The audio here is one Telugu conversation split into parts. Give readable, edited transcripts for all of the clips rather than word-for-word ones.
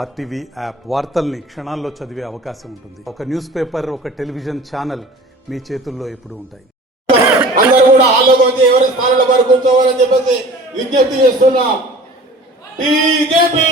ఆర్టీవీ యాప్ వార్తల్ని క్షణాల్లో చదివే అవకాశం ఉంటుంది. ఒక న్యూస్ పేపర్, ఒక టెలివిజన్ ఛానల్ మీ చేతుల్లో ఎప్పుడూ ఉంటాయి. అందరూ కూడా హాల్లోకి వచ్చి ఎవరి స్థానంలో వారు కూర్చోవాలని చెప్పేసి విజ్ఞప్తి చేస్తున్నాం. బీజేపీ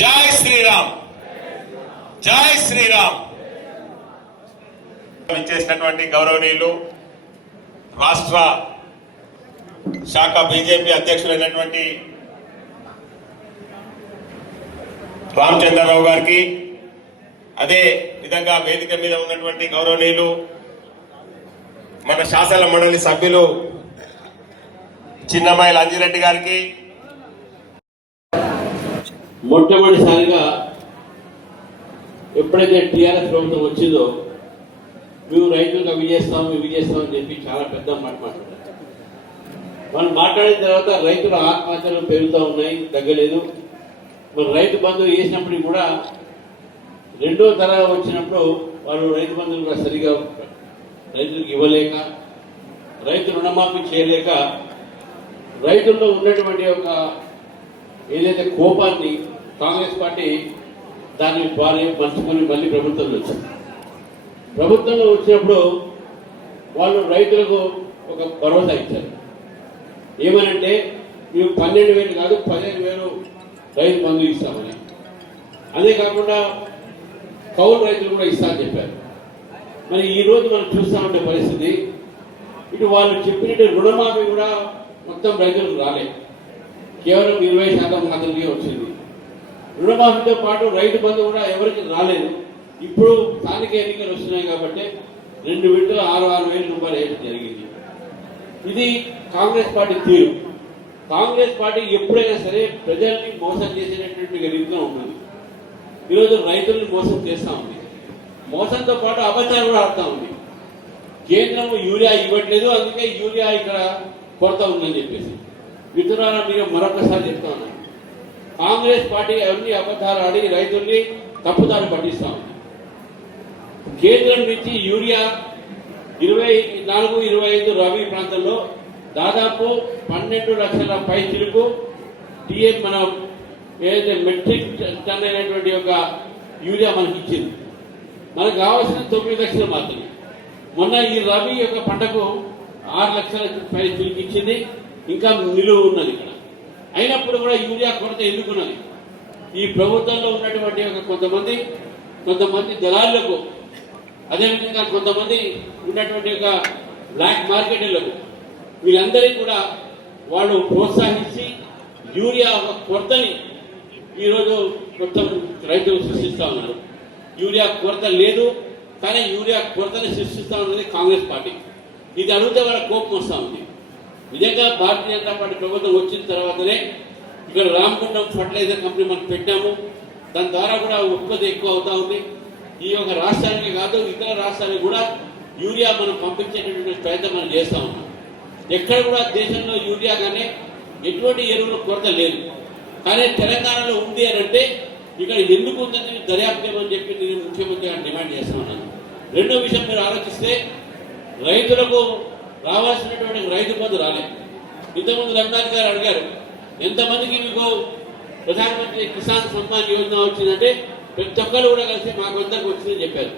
జై శ్రీరామ్, జై శ్రీరామ్. ఇచ్చేసినటువంటి గౌరవనీయులు రాష్ట్ర శాఖ బీజేపీ అధ్యక్షులైనటువంటి రామచంద్రరావు గారికి, అదే విధంగా వేదిక మీద ఉన్నటువంటి గౌరవనీయులు మన శాసన మండలి సభ్యులు చిన్నమ్మాయిల అంజిరెడ్డి గారికి, మొట్టమొదటిసారిగా ఎప్పుడైతే టీఆర్ఎస్ ప్రభుత్వం వచ్చిందో మేము రైతులకు అవి చేస్తామని చెప్పి చాలా పెద్ద మాట మాట్లాడారు. మనం మాట్లాడిన తర్వాత రైతుల ఆత్మహత్యలు పెరుగుతూ ఉన్నాయి, తగ్గలేదు. మరి రైతు బంధు వేసినప్పటికీ కూడా రెండో తర వచ్చినప్పుడు వాళ్ళు రైతు బంధువులు కూడా సరిగా రైతులకు ఇవ్వలేక, రైతు రుణమాఫీ చేయలేక, రైతుల్లో ఉన్నటువంటి ఒక ఏదైతే కోపాన్ని కాంగ్రెస్ పార్టీ దాన్ని భారీ పంచుకొని మళ్ళీ ప్రభుత్వంలో వచ్చింది. ప్రభుత్వంలో వచ్చినప్పుడు వాళ్ళు రైతులకు ఒక భరోసా ఇచ్చారు. ఏమనంటే మేము 12,000 కాదు 15,000 రైతు బంధు ఇస్తామని. అదే కాకుండా కౌలు రైతులు కూడా ఇస్తామని చెప్పారు. మరి ఈరోజు మనం చూస్తామంటే పరిస్థితి, ఇటు వాళ్ళు చెప్పినట్టు రుణమాఫీ కూడా మొత్తం రైతులకు రాలేదు, కేవలం 20% మాత్రమే వచ్చింది. రుణమాఫీతో పాటు రైతు బంధు కూడా ఎవరికి రాలేదు. ఇప్పుడు స్థానిక ఎన్నికలు వస్తున్నాయి కాబట్టి 2 విడతలు 6,000 రూపాయలు వేయడం జరిగింది. ఇది కాంగ్రెస్ పార్టీ తీరు. కాంగ్రెస్ పార్టీ ఎప్పుడైనా సరే ప్రజల్ని మోసం చేసేటటువంటి రీతిలో ఉంటుంది. ఈరోజు రైతులను మోసం చేస్తూ ఉంది, మోసంతో పాటు అబద్ధాలు కూడా ఆడుతూ ఉంది. కేంద్రం యూరియా ఇవ్వట్లేదు, అందుకే యూరియా ఇక్కడ కొరత ఉందని చెప్పేసి మిత్రులారా మీరు మరొకసారి చెప్తా ఉన్నాను, కాంగ్రెస్ పార్టీ అన్ని అబద్ధాలు ఆడి రైతుల్ని తప్పుదారి పట్టిస్తా ఉంది. కేంద్రం నుంచి యూరియా 24-25 రబీ ప్రాంతంలో దాదాపు 12 లక్షల పైచిలకు టీఎం మనం ఏదైతే మెట్రిక్ టన్ అయినటువంటి ఒక యూరియా మనకి ఇచ్చింది. మనకు కావాల్సిన 9 లక్షలు మాత్రమే. మొన్న ఈ రబీ యొక్క పంటకు 6 లక్షల పైచిలకు ఇచ్చింది, ఇంకా నిలువ ఉన్నది ఇక్కడ. అయినప్పుడు కూడా యూరియా కొరత ఎందుకున్నది? ఈ ప్రభుత్వంలో ఉన్నటువంటి ఒక కొంతమంది దళారులకు, అదేవిధంగా కొంతమంది ఉన్నటువంటి ఒక బ్లాక్ మార్కెట్లకు, వీళ్ళందరికీ కూడా వాళ్ళు ప్రోత్సహించి యూరియా ఒక కొరతని ఈరోజు మొత్తం రైతులు సృష్టిస్తూ ఉన్నారు. యూరియా కొరత లేదు, కానీ యూరియా కొరతని సృష్టిస్తా ఉన్నది కాంగ్రెస్ పార్టీ. ఇది అడిగితే వాళ్ళ కోపం వస్తూ ఉంది. నిజంగా భారతీయ జనతా పార్టీ ప్రభుత్వం వచ్చిన తర్వాతనే ఇక్కడ రామగుండం ఫర్టిలైజర్ కంపెనీ మనం పెట్టాము. దాని ద్వారా కూడా ఉత్పత్తి ఎక్కువ అవుతా ఉంది. ఈ యొక్క రాష్ట్రానికి కాదు, ఇతర రాష్ట్రానికి కూడా యూరియా మనం పంపించేటటువంటి ప్రయత్నం మనం చేస్తూ ఉన్నాం. ఎక్కడ కూడా దేశంలో యూరియా కానీ ఎటువంటి ఎరువుల కొరత లేదు. కానీ తెలంగాణలో ఉంది అని అంటే ఇక్కడ ఎందుకు ఉందని దర్యాప్తు చేయమని చెప్పి నేను ముఖ్యమంత్రి గారిని డిమాండ్ చేస్తా ఉన్నాను. రెండో విషయం మీరు ఆలోచిస్తే రైతులకు రావాల్సినటువంటి రైతు బంధు రాలేదు. ఇంతకుముందు రఘునాథ్ గారు అడిగారు ఎంతమందికి మీకు ప్రధానమంత్రి కిసాన్ సమ్మాన్ యోజన వచ్చిందంటే ప్రతి ఒక్కరు కూడా కలిసి మాకు అందరికి వచ్చిందని చెప్పారు.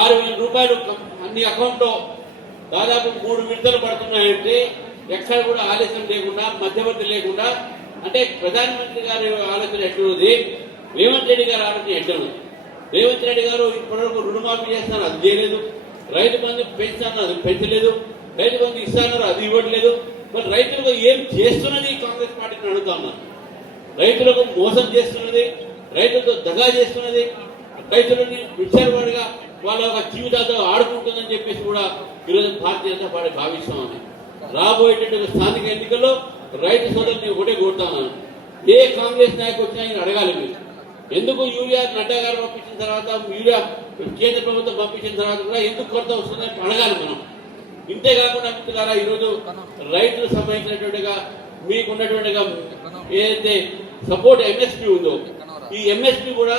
6,000 రూపాయలు అన్ని అకౌంట్లో దాదాపు 3 విడతలు పడుతున్నాయంటే ఎక్కడ కూడా ఆలస్యం లేకుండా మధ్యవర్తి లేకుండా, అంటే ప్రధానమంత్రి గారి ఆలోచన ఎట్లున్నది, రేవంత్ రెడ్డి గారి ఆలోచన ఎట్లున్నది. రేవంత్ రెడ్డి గారు ఇప్పటివరకు రుణమాఫీ చేస్తున్నారు, అది చేయలేదు. రైతు బంధు పెంచుతున్నారు, అది పెంచలేదు. రైతు బంధు ఇస్తున్నారు, అది ఇవ్వట్లేదు. మరి రైతులకు ఏం చేస్తున్నది కాంగ్రెస్ పార్టీని అడుగుతా ఉన్నారు. రైతులకు మోసం చేస్తున్నది, రైతులతో దగా చేస్తున్నది, రైతులని విచ్చలవాడిగా వాళ్ళ ఒక జీవితాలతో ఆడుకుంటుందని చెప్పేసి కూడా ఈరోజు భారతీయ జనతా పార్టీ భావిస్తామని. రాబోయేటటువంటి స్థానిక ఎన్నికల్లో రైతు సోదరుని ఒకటే కోరుతాను, ఏ కాంగ్రెస్ నాయకు వచ్చినా ఆయన అడగాలి మీరు ఎందుకు యూరియా నడ్డా గారు పంపించిన తర్వాత, యూరియా కేంద్ర ప్రభుత్వం పంపించిన తర్వాత కూడా ఎందుకు కొరత వస్తుందని అడగాలి మనం. ఇంతే కాకుండా మిత్రులారా, ఈరోజు రైతులకు సంబంధించినటువంటిగా మీకున్నటువంటిగా ఏదైతే సపోర్ట్ ఎంఎస్పీ ఉందో, ఈ ఎంఎస్పీ కూడా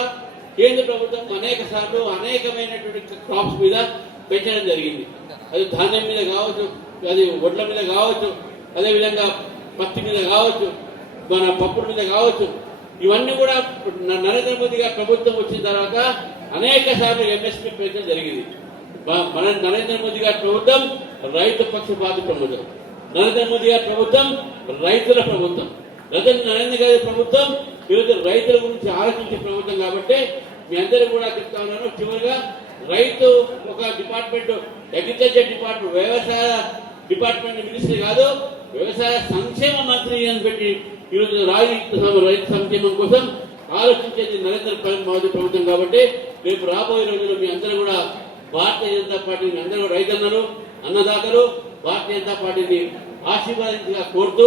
కేంద్ర ప్రభుత్వం అనేక సార్లు అనేకమైనటువంటి క్రాప్స్ మీద పెంచడం జరిగింది. అది ధాన్యం మీద కావచ్చు, అది వడ్ల మీద కావచ్చు, అదేవిధంగా పత్తి మీద కావచ్చు, మన పప్పుల మీద కావచ్చు. ఇవన్నీ కూడా నరేంద్ర మోదీ గారి ప్రభుత్వం వచ్చిన తర్వాత అనేక సార్లు ఎంఎస్పీ పెంచడం జరిగింది. మన నరేంద్ర మోదీ గారి ప్రభుత్వం రైతు పక్షపాత ప్రభుత్వం, నరేంద్ర మోదీ గారి ప్రభుత్వం రైతుల ప్రభుత్వం, నరేంద్ర గారి ప్రభుత్వం ఈరోజు రైతుల గురించి ఆలోచించే ప్రభుత్వం. కాబట్టి మీ అందరూ కూడా చెప్తా ఉన్నాను, చివరిగా రైతు ఒక డిపార్ట్మెంట్, అగ్రికల్చర్ డిపార్ట్మెంట్, వ్యవసాయ డిపార్ట్మెంట్ మినిస్ట్రీ కాదు, వ్యవసాయ సంక్షేమ మంత్రి అని పెట్టి ఈరోజు రైతు సంక్షేమం కోసం ఆలోచించేది నరేంద్ర మోదీ ప్రభుత్వం. కాబట్టి రేపు రాబోయే రోజుల్లో మీ అందరూ కూడా భారతీయ జనతా పార్టీని, అందరూ రైతన్నలు, అన్నదాతలు భారతీయ జనతా పార్టీని ఆశీర్వాదించగా కోరుతూ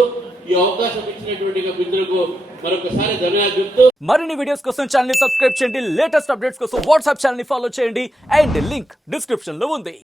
ఈ అవకాశం ఇచ్చినటువంటి మిత్రులకు మరొకసారి ధన్యవాదాలు చెప్తూ, మరిన్ని వీడియోస్ కోసం ఛానల్ ని సబ్స్క్రైబ్ చేయండి, లేటెస్ట్ అప్డేట్స్ కోసం వాట్సాప్ ఛానల్ ని ఫాలో చేయండి, అండ్ లింక్ డిస్క్రిప్షన్ లో ఉంది.